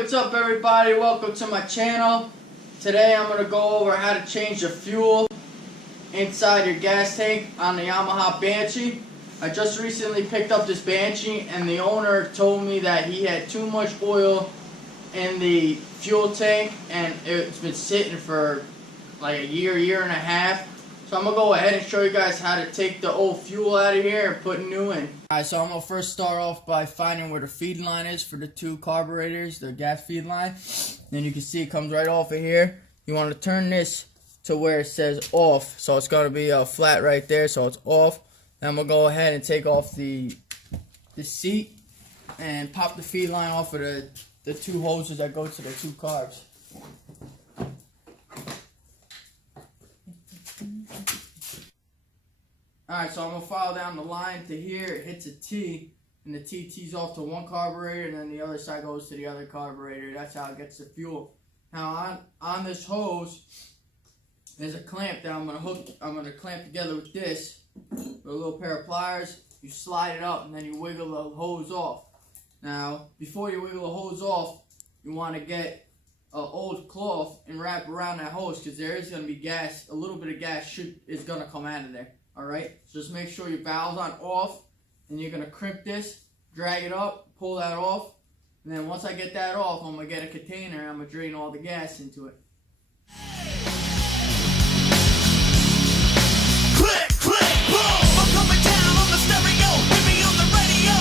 What's up everybody? Welcome to my channel. Today I'm going to go over how to change the fuel inside your gas tank on the Yamaha Banshee. I just recently picked up this Banshee and the owner told me that he had too much oil in the fuel tank and it's been sitting for like a year and a half. So I'm going to go ahead and show you guys how to take the old fuel out of here and put new in. Alright, so I'm going to first start off by finding where the feed line is for the two carburetors, the gas feed line. Then you can see it comes right off of here. You want to turn this to where it says off. So it's going to be flat right there, so it's off. Then I'm going to go ahead and take off the seat and pop the feed line off of the two hoses that go to the two carbs. Alright, so I'm going to follow down the line to here. It hits a T, and the T tees off to one carburetor, and then the other side goes to the other carburetor. That's how it gets the fuel. Now, on this hose, there's a clamp that I'm going to clamp together with this, with a little pair of pliers. You slide it up, and then you wiggle the hose off. Now, before you wiggle the hose off, you want to get an old cloth and wrap around that hose, because there is going to be gas, a little bit of gas is going to come out of there. Alright, so just make sure your valves aren't off, and you're going to crimp this, drag it up, pull that off, and then once I get that off, I'm going to get a container and I'm going to drain all the gas into it. Click, click, boom, I'm coming down on the stereo, hit me on the radio.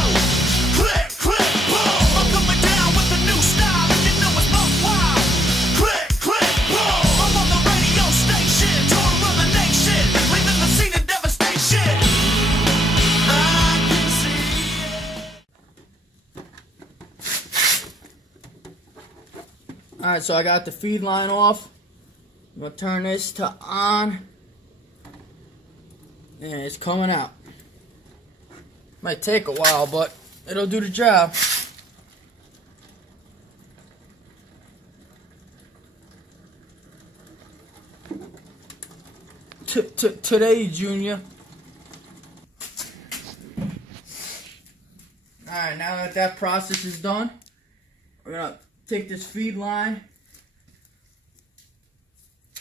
Click, click, boom, I'm coming down with a new style, and you know it's both wild. Click, click, boom, I'm on the radio station, touring around the nation, leaving the scene of devastation. I can see it. Alright, so I got the feed line off. I'm going to turn this to on. And it's coming out. Might take a while, but it'll do the job. Today, Junior. Alright, now that process is done, we're going to take this feed line.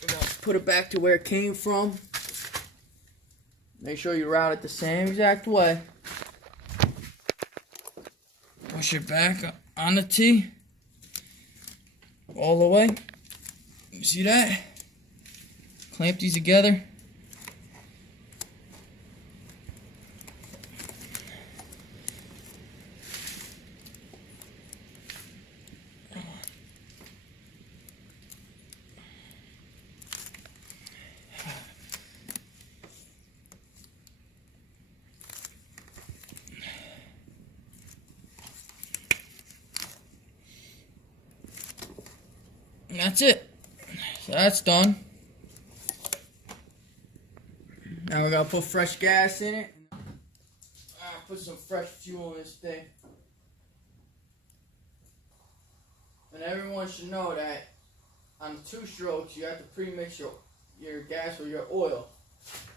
We're going to put it back to where it came from. Make sure you route it the same exact way. Push it back on the T. All the way. You see that? Clamp these together. And that's it. So that's done. Now we're gonna put fresh gas in it. Put some fresh fuel in this thing. And everyone should know that on 2 strokes you have to pre-mix your gas with your oil.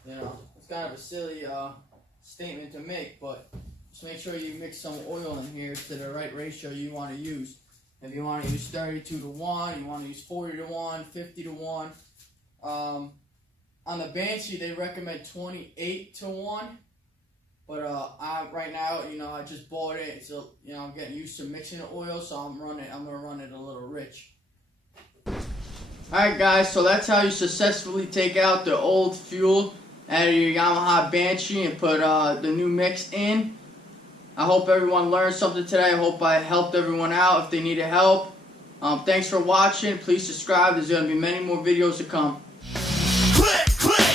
You know, it's kind of a silly statement to make, but just make sure you mix some oil in here to the right ratio you want to use. If you want to use 32 to 1, you want to use 40 to 1, 50 to 1. On the Banshee, they recommend 28 to 1. But right now, you know, I just bought it, so you know I'm getting used to mixing the oil, so I'm gonna run it a little rich. Alright guys, so that's how you successfully take out the old fuel out of your Yamaha Banshee and put the new mix in. I hope everyone learned something today. I hope I helped everyone out if they needed help. Thanks for watching. Please subscribe. There's going to be many more videos to come. Click, click.